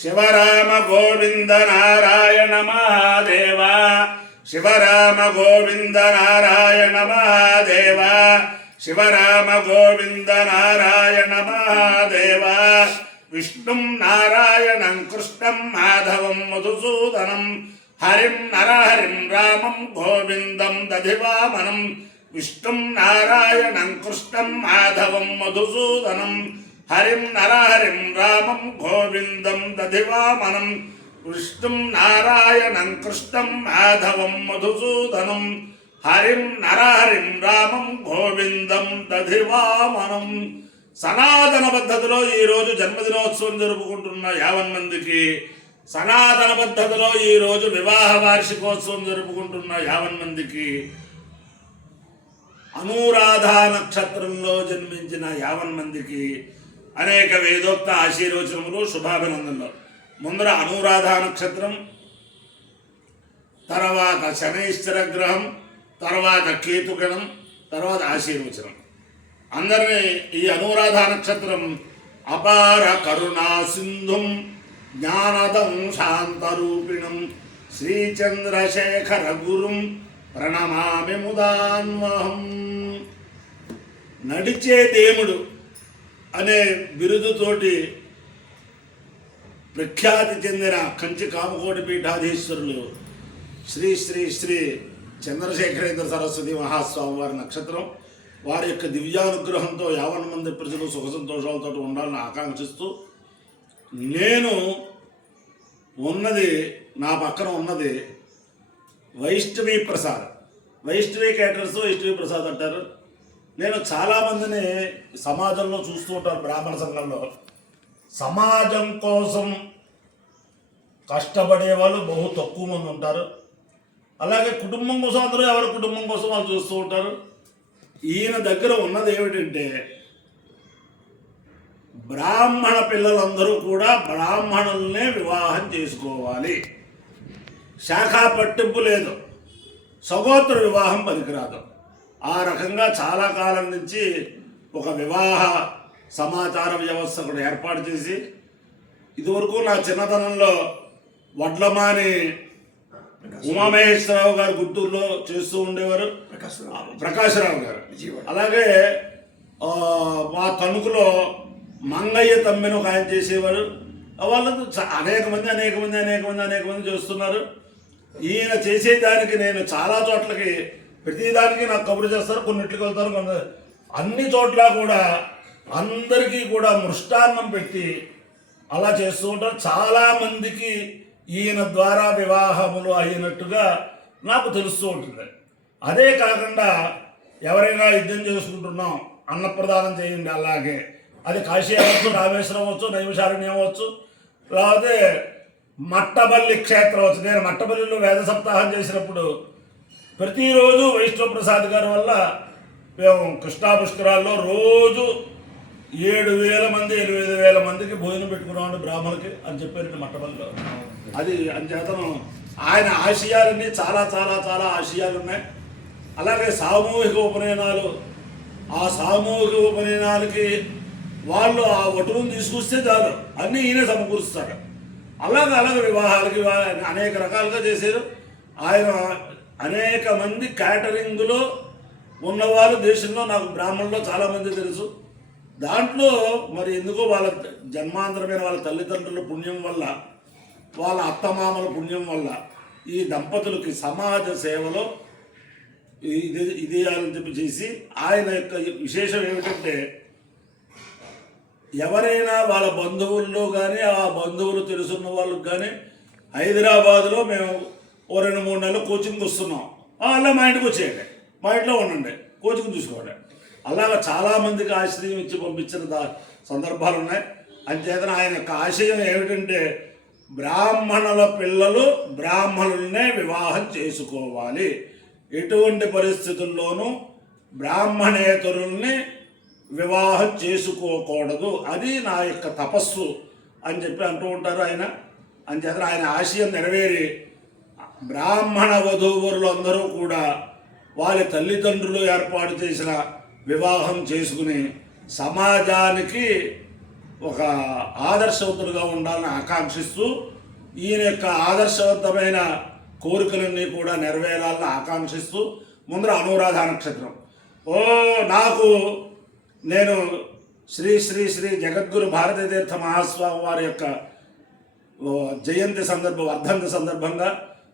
శివరామ గోవింద నారాయణ మహాదేవ శివరామ గోవింద నారాయణ మహాదేవ శివరామ గోవింద నారాయణ మహాదేవ విష్ణుం నారాయణం కృష్ణం మాధవం మధుసూదనం హరిం నరహరిం రామం గోవిందం దధివామనం విష్ణుం నారాయణం కృష్ణం మాధవం మధుసూదనం హరిం నరహరిం రామం గోవిందం దధివామనం విష్ణుం నారాయణం కృష్ణం మాధవం మధుసూదనం హరిం నరహరిం రామం గోవిందం దధివామనం. సనాతన పద్ధతిలో ఈరోజు జన్మదినోత్సవం జరుపుకుంటున్న 50 మందికి, సనాతన పద్ధతిలో ఈరోజు వివాహ వార్షికోత్సవం జరుపుకుంటున్న 50 మందికి, అనురాధ నక్షత్రంలో జన్మించిన 50 మందికి అనేక వేదోక్త ఆశీర్వచనములు, శుభాభినందనలు. ముందర అనురాధ నక్షత్రం, తర్వాత శనైశ్చర గ్రహం, తర్వాత కేతుగణం, తర్వాత ఆశీర్వచనం. అందరినీ ఈ అనురాధ నక్షత్రం అపార కరుణా సింధుం జ్ఞానదం శాంతరూపిణం శ్రీచంద్రశేఖర గురుం ప్రణమామి ముదాన్వహం. నడిచే దేవుడు అనే బిరుదుతోటి ప్రఖ్యాతి చెందిన కంచి కామకోటి పీఠాధీశ్వరులు శ్రీ శ్రీ శ్రీ చంద్రశేఖరేంద్ర సరస్వతి మహాస్వామి వారి నక్షత్రం. వారి యొక్క దివ్యానుగ్రహంతో 50 మంది ప్రజలు సుఖ సంతోషాలతో ఉండాలని ఆకాంక్షిస్తూ, నేను ఉన్నది, నా పక్కన ఉన్నది వైష్ణవి ప్రసాద్. వైష్ణవి క్యాటర్స్ వైష్ణవి ప్రసాద్ అంటారు. నేను చాలామందిని సమాజంలో చూస్తూ ఉంటాను. బ్రాహ్మణ సంఘంలో సమాజం కోసం కష్టపడే వాళ్ళు బహు తక్కువ మంది ఉంటారు. అలాగే కుటుంబం కోసం అందరూ ఎవరి కుటుంబం కోసం వాళ్ళు చూస్తూ ఉంటారు. ఈయన దగ్గర ఉన్నది ఏమిటంటే, బ్రాహ్మణ పిల్లలందరూ కూడా బ్రాహ్మణుల్నే వివాహం చేసుకోవాలి. శాఖా పట్టింపు లేదు, సగోత్ర వివాహం పనికిరాదు. ఆ రకంగా చాలా కాలం నుంచి ఒక వివాహ సమాచార వ్యవస్థ కూడా ఏర్పాటు చేసి, ఇదివరకు నా చిన్నతనంలో వడ్లమాని ఉమామహేశ్వరరావు గారు గుంటూరులో చేస్తూ ఉండేవారు, ప్రకాశరావు గారు. అలాగే మా తణుకులో మంగయ్య తమ్మిని ఒక ఆయన చేసేవారు. వాళ్ళతో అనేక మంది చేస్తున్నారు. ఈయన చేసేదానికి నేను చాలా చోట్లకి, ప్రతిదానికి నాకు కబురు చేస్తారు, కొన్నిట్లకి వెళ్తాను. అన్ని చోట్ల కూడా అందరికీ కూడా మృష్టాన్నం పెట్టి అలా చేస్తూ ఉంటారు. చాలామందికి ఈయన ద్వారా వివాహములు అయినట్టుగా నాకు తెలుస్తూ ఉంటుంది. అదే కాకుండా ఎవరైనా యుద్ధం చేసుకుంటున్నాం, అన్నప్రదానం చేయండి. అలాగే అది కాశీ అవ్వచ్చు, రామేశ్వరం అవ్వచ్చు, నైమిషారణ్యం అవ్వచ్చు, లేకపోతే మట్టపల్లి క్షేత్రం అవ్వచ్చు. నేను మట్టపల్లిలో వేద సప్తాహం చేసినప్పుడు ప్రతిరోజు వైష్ణవ ప్రసాద్ గారి వల్ల మేము కృష్ణా పుష్కరాల్లో రోజు 7,000 మంది 8,000 మందికి భోజనం పెట్టుకున్నామండి బ్రాహ్మణులకి అని చెప్పారండి మట్టపల్లిలో. అది అంచేతను ఆయన ఆశయాలన్నీ చాలా చాలా చాలా ఆశయాలు ఉన్నాయి. అలాగే సామూహిక ఉపనయనాలు, ఆ సామూహిక ఉపనయనాలకి వాళ్ళు ఆ వటువును తీసుకొస్తే చాలు, అన్నీ ఈయనే సమకూరుస్తాడు. అలాగే వివాహాలకి అనేక రకాలుగా చేశారు ఆయన. అనేక మంది క్యాటరింగ్లో ఉన్నవాళ్ళు దేశంలో నాకు బ్రాహ్మణుల్లో చాలామంది తెలుసు. దాంట్లో మరి ఎందుకో వాళ్ళ జన్మాంతరమైన వాళ్ళ తల్లిదండ్రుల పుణ్యం వల్ల, వాళ్ళ అత్తమామల పుణ్యం వల్ల ఈ దంపతులకి సమాజ సేవలో ఇది అని చెప్పి చేసి, ఆయన యొక్క విశేషం ఏమిటంటే, ఎవరైనా వాళ్ళ బంధువుల్లో కానీ ఆ బంధువులు తెలుసున్న వాళ్ళకి కానీ హైదరాబాద్లో మేము 2-3 నెలలు కోచింగ్ వస్తున్నాం, అలా మా ఇంటికి వచ్చేయండి, మా ఇంట్లో ఉండండి, కోచింగ్ తీసుకోండి. అలాగా చాలామందికి ఆశ్రయం ఇచ్చి పంపించిన సందర్భాలు ఉన్నాయి. అంచేతన ఆయన యొక్క ఆశయం ఏమిటంటే, బ్రాహ్మణుల పిల్లలు బ్రాహ్మణులనే వివాహం చేసుకోవాలి, ఎటువంటి పరిస్థితుల్లోనూ బ్రాహ్మణేతరుల్ని వివాహం చేసుకోకూడదు, అది నా యొక్క తపస్సు అని చెప్పి అంటూ ఉంటారు ఆయన. అంచేత ఆయన ఆశయం నెరవేరి బ్రాహ్మణ వధూవరులు అందరూ కూడా వారి తల్లిదండ్రులు ఏర్పాటు చేసిన వివాహం చేసుకుని సమాజానికి ఒక ఆదర్శవంతుడుగా ఉండాలని ఆకాంక్షిస్తూ ఈయన యొక్క ఆదర్శవంతమైన కోరికలన్నీ కూడా నెరవేరాలని ఆకాంక్షిస్తూ ముందర అనురాధ నక్షత్రం. నేను శ్రీ శ్రీ శ్రీ జగద్గురు భారతీ తీర్థ మహాస్వామి వారి యొక్క జయంతి వర్ధంతి సందర్భంగా,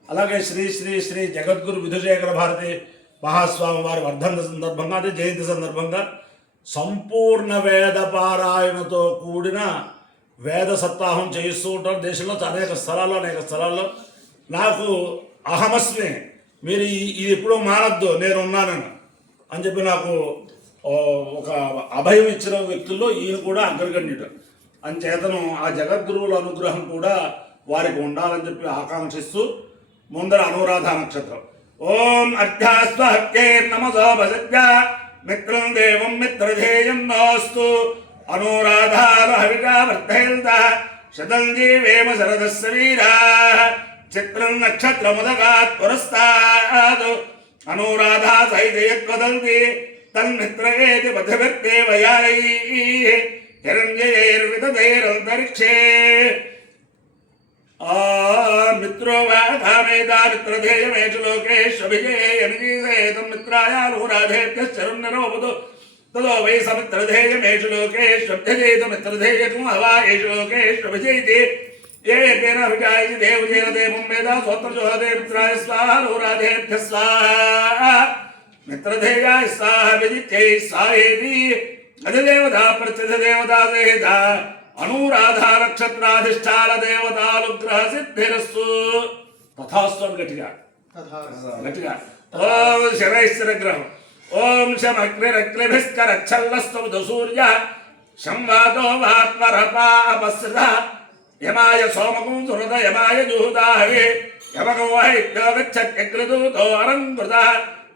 అలాగే శ్రీ శ్రీ శ్రీ జగద్గురు విధుశేఖర భారతి మహాస్వామి వారి వర్ధంతి సందర్భంగా, అదే జయంతి సందర్భంగా సంపూర్ణ వేద పారాయణతో కూడిన వేద సప్తాహం చేయిస్తూ ఉంటారు దేశంలో అనేక స్థలాల్లో. నాకు అహమస్మి, మీరు ఇది ఎప్పుడూ మానద్దు, నేను ఉన్నానని అని చెప్పి నాకు ఒక అభయం ఇచ్చిన వ్యక్తుల్లో ఈయన కూడా అగ్రగణ్యుడు. అంచేతను ఆ జగద్గురువుల అనుగ్రహం కూడా వారికి ఉండాలని చెప్పి ఆకాంక్షిస్తూ ముందర అనురాధ నక్షత్రం. ఓం అర్ధ్యాస్వహత్యేర్నమసోపసత్య మిత్రం దేవం మిత్రధేయం నోస్తు అనురాధారహవిగా వర్ధయంత శతం జీవేమ శరదస్య వీరా చిత్రం నక్షత్రముదగాత్ పురస్తాద్ అనురాధా సైతయత్వదంతి తన్మిత్రయేతి పథభిర్దేవయాయైః హిరణ్యైర్వితతైరంతరిక్షే మిత్రో వాధామేదా మిత్రధేయమేషు లోకేష్వభిజేయమిజీసేతం మిత్రాయానురాధేభ్యశ్చరున్నరోపదు తదో వై సమిత్రధేయమేషు లోకేష్వభ్యజేత మిత్రధేయకం హవా ఏషు లోకేష్వభిజేతి ఏ తేన విజాయతి దేవజేన దేవం వేద స్వత్రజోహదే మిత్రాయ స్వాహ అనురాధేభ్య స్వాహ మిత్రధేయాయ స్వాహ విజిత్యై స్వాహేతి అధిదేవతా ప్రత్యధిదేవతా దేహత అనురాధా నక్షత్రాధిష్టాన దేవతానుగ్రహ సిద్ధిరస్సు తథాస్తు అని గట్టిగా ఓం శరైశ్వరగ్రహం. ఓం శమగ్నిరగ్నిభిస్కరచ్చల్లస్తు సూర్య సంవాదో వాత్మరపాపస్సృత యమాయ సోమకం సురద యమాయ జుహుదాహే యమకం వహైగ్రగచ్చగ్రదూతో అరంకృత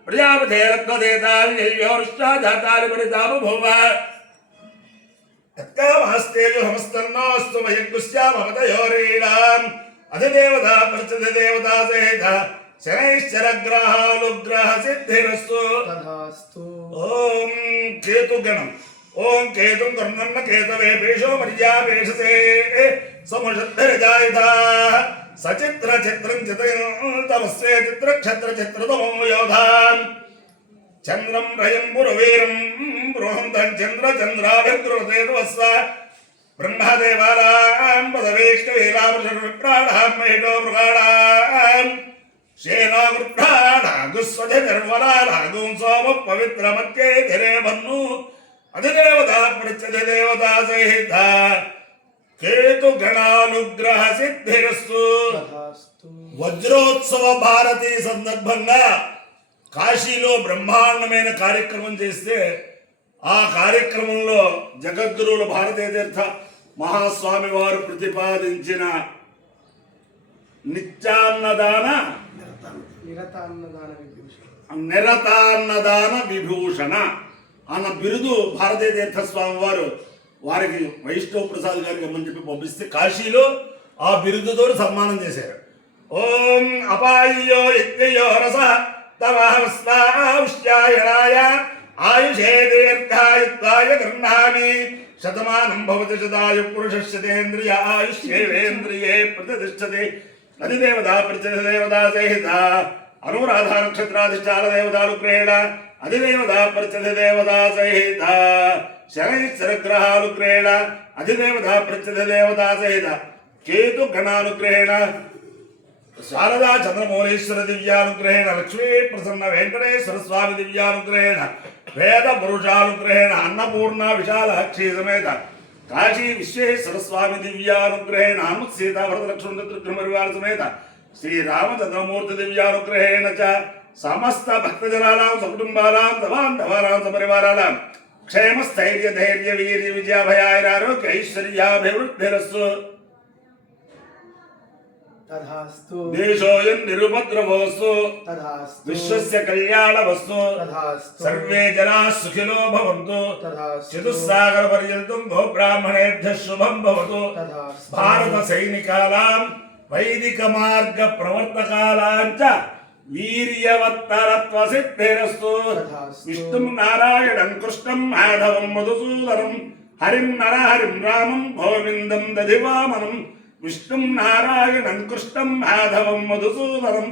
ప్రజాపతేరత్వదేతాలియోర్షాజాతాలి పరితాపభూవ తత్కామస్తేజు హమస్తన్నోస్తు వయగ్గుశ్యామపతయోరీణాం అధిదేవతా ప్రత్యధిదేవతా సేత శనైశ్చరగ్రహానుగ్రహ సిద్ధిరస్తు తథాస్తు. ఓం కేతుగణం. ఓం కేతుం కర్ణన్న కేతవే పేషో మర్యాపేషసే సముషద్ధరిజాయుధ సచిత్ర చిత్రం చిత్రమస్యే చిత్రక్షత్ర చిత్రతమో యోధాన్ చంద్రం రయం పురవీరం బృహంతం చంద్ర చంద్రాభిర్గృహేతువస్వ బ్రహ్మదేవానాం పదవేష్కవీరామృషణ విప్రాణాం మహిషో మృగాణాం శేనాగృభ్రాణాగుస్వజర్వలానాగూం సోమ పవిత్రమత్యే ధిరే భన్ను అధిదేవతా ప్రత్యధిదేవతా సహిత కేతుగణానుగ్రహ సిద్ధిరస్సు. వజ్రోత్సవ భారతి సందర్భంగా కాశీలో బ్రహ్మాండమైన కార్యక్రమం చేస్తే ఆ కార్యక్రమంలో జగద్గురువుల భారతీ తీర్థ మహాస్వామి వారు ప్రతిపాదించిన నిరతాన్నదాన విభూషణ అన్న బిరుదు భారతీ తీర్థ స్వామి వారు వారికి వైష్ణవ ప్రసాద్ గారికి అని చెప్పి పంపిస్తే కాశీలో ఆ బిరుదుతో సన్మానం చేశారు. ఓం అపాయ్యో యజ్ఞయో రస తమహస్వాయుష్యాయణాయ ఆయుషే దీర్ఘాయుత్వాయ గృహ్ణామి శతమానం భవతి శతాయు పురుషస్యేంద్రియ ఆయుష్యేంద్రియే ప్రతిష్టతే అధిదేవతా ప్రత్యధిదేవతా సహిత అనురాధా నక్షత్రాధిష్టాన దేవతానుగ్రహేణ అధిదేవతా ప్రత్యధిదేవతా సహిత శనైశ్చరగ్రహానుగ్రహేణ అధిదేవతా ప్రత్యధిదేవతా సహిత కేతుగణానుగ్రహేణ శారదా చంద్రమౌళీశ్వర దివ్యానుగ్రహేణ లక్ష్మీ ప్రసన్న వెంకటేశ్వర స్వామి దివ్యానుగ్రహేణ వేద పురుషానుగ్రహేణ అన్నపూర్ణ విశాలాక్షి సమేత కాశీ విశ్వేశ్వర స్వామి దివ్యానుగ్రహేణ హనుమత్ సీతాభరత లక్ష్మణ త్రివిక్రమ సమేత శ్రీరామచంద్రమూర్తి దివ్యానుగ్రహేణ చ సమస్త భక్తజనానాం సకుటుంబానాం సబాంధవానాం సపరివారాణాం క్షేమ స్థైర్య ధైర్య వీర్య విజయాభయారోగ్య ఐశ్వర్యాభివృద్ధిరస్సు. తథాస్తు. దేశోయం నిరుపద్రవోస్తు తథాస్తు. విశ్వస్య కళ్యాణవస్తు తథాస్తు. సర్వే జనాః సుఖినో భవంతు తథాస్తు. చతుస్సాగర పర్యంతం గోబ్రాహ్మణేభ్యః శుభం భవతు. తథాస్తు. భారత సైనికానాం వైదిక మార్గ ప్రవర్తకానాం చ వీర్యవత్తరత్వ సిద్ధిరస్తు. తథాస్తు. విష్ణుం నారాయణం కృష్ణం మాధవం మధుసూదనం హరిం నరహరిం రామం గోవిందం దధివామనం విష్ణుం నారాయణం కృష్ణం మాధవం మధుసూదనం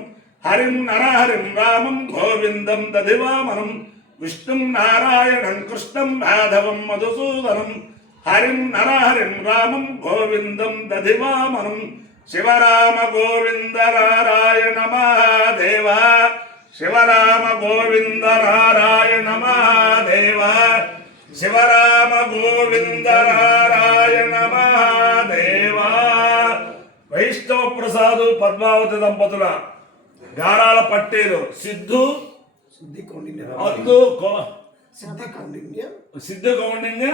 హరిం నరహరిం రామం గోవిందం దధివామనం విష్ణుం నారాయణం కృష్ణం మాధవం మధుసూదనం హరిం నరహరిం రామం గోవిందం దధివామనం శివరామ గోవింద నారాయణ మహాదేవ శివరామ గోవింద నారాయణ మహాదేవ శివరామ గోవింద నారాయణ మహాదేవ. వైష్ణవ ప్రసాదు పద్మావతి దంపతుల గారాల పట్టేలు సిద్ధు సిద్ధి కౌండిన్య అద్దు సిద్ధి కౌండిన్య సిద్ధు కౌండిన్య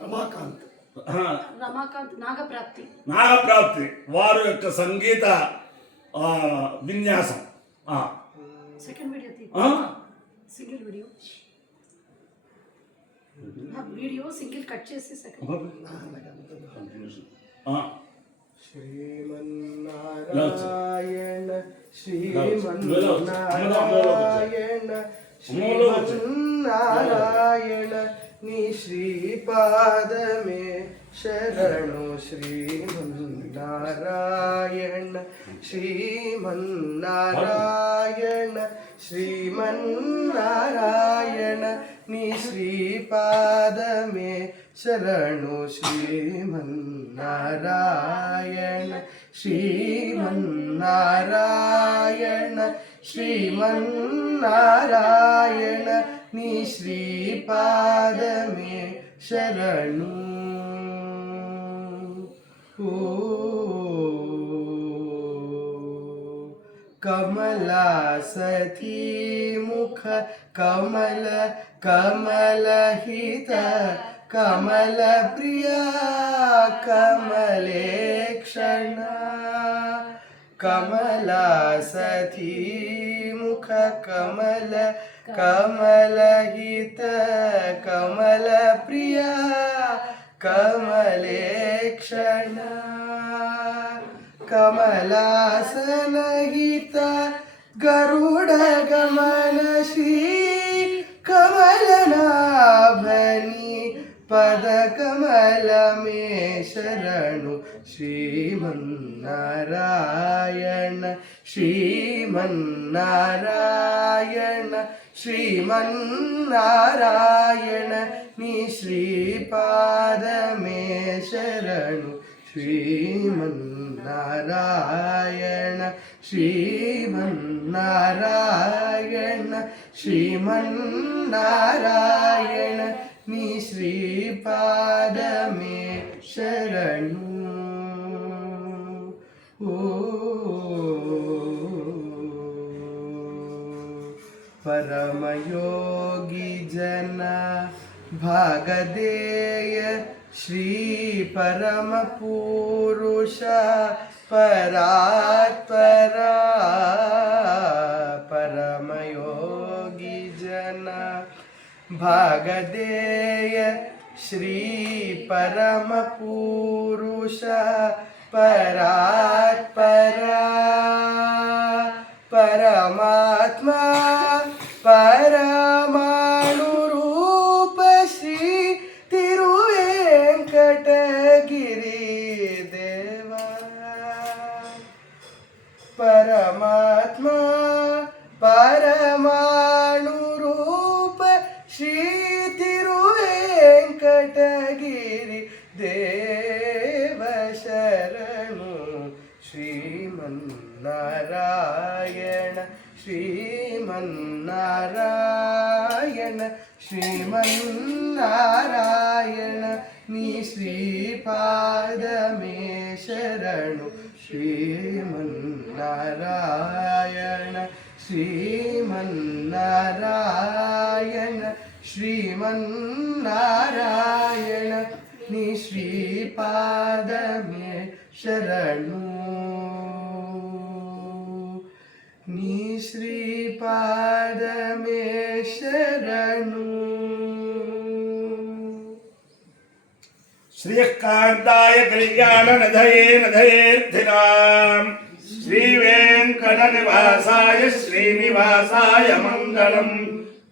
రమాకాంత్ నాగప్రాప్తి వారు యొక్క సంగీత విన్యాసం. సెకండ్ వీడియో సింగిల్ కట్ చేసి సెకండ్ శ్రీమన్నారాయణ శ్రీమన్నారాయణ శ్రీమన్నారాయణ నీ శ్రీపాదమే శరణు శ్రీమన్నారాయణ శ్రీమన్నారాయణ శ్రీమన్నారాయణ నీ శ్రీపాదమే శరణు శ్రీమన్నారాయణ శ్రీమన్నారాయణ శ్రీమన్నారాయణ నీ శ్రీపాదమే శరణు. ఓ కమలా సతీ ముఖ కమల కమలహిత కమల ప్రియా కమలేక్షణ కమలా సతీ ముఖ కమల కమలహిత కమల ప్రియా కమలేక్షణ కమలాసనహిత గరుడ గమన శ్రీ కమలనాభని పద కమలమే శరణు శ్రీమన్నారాయణ శ్రీమన్నారాయణ శ్రీమన్నారాయణ నీ శ్రీపాదమే శరణు శ్రీమన్నారాయణ శ్రీమన్నారాయణ శ్రీమన్నారాయణ నీ శ్రీపాదమే శరణు. ఓ పరమయోగి జన భాగదేయ శ్రీ పరమ పురుష పరాత్పరా పరమయోగి జన భాగదేయ శ్రీ పరమ పురుష పరాత్పరా పరమాత్మా పరమాణు రూప శ్రీ తిరువేంకటగిరి దేవా పరమాత్మా పరమాణు రూప శ్రీ తిరువేంకటగిరి దేవ శరణు శ్రీమన్నారాయణ శ్రీమన్నారాయణ శ్రీమన్నారాయణ నీ శ్రీపాదమే శరణు శ్రీమన్నారాయణ శ్రీమన్నారాయణ శ్రీమన్నారాయణ నీ శ్రీపాదమే శరణు నీ శ్రీపాదమే శరణు. శ్రీకాంతాయ కళ్యాణ నదయే నదయేర్థినాం శ్రీ వెంకట నివాసాయ శ్రీనివాసాయ మంగళం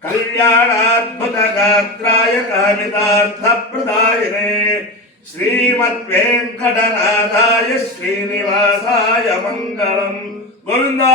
కళ్యాణాద్భుతగాత్రాయ కామితార్థప్రదాయనే శ్రీమద్వేంకటనాథాయ శ్రీనివాసాయ మంగళం. గోవిందా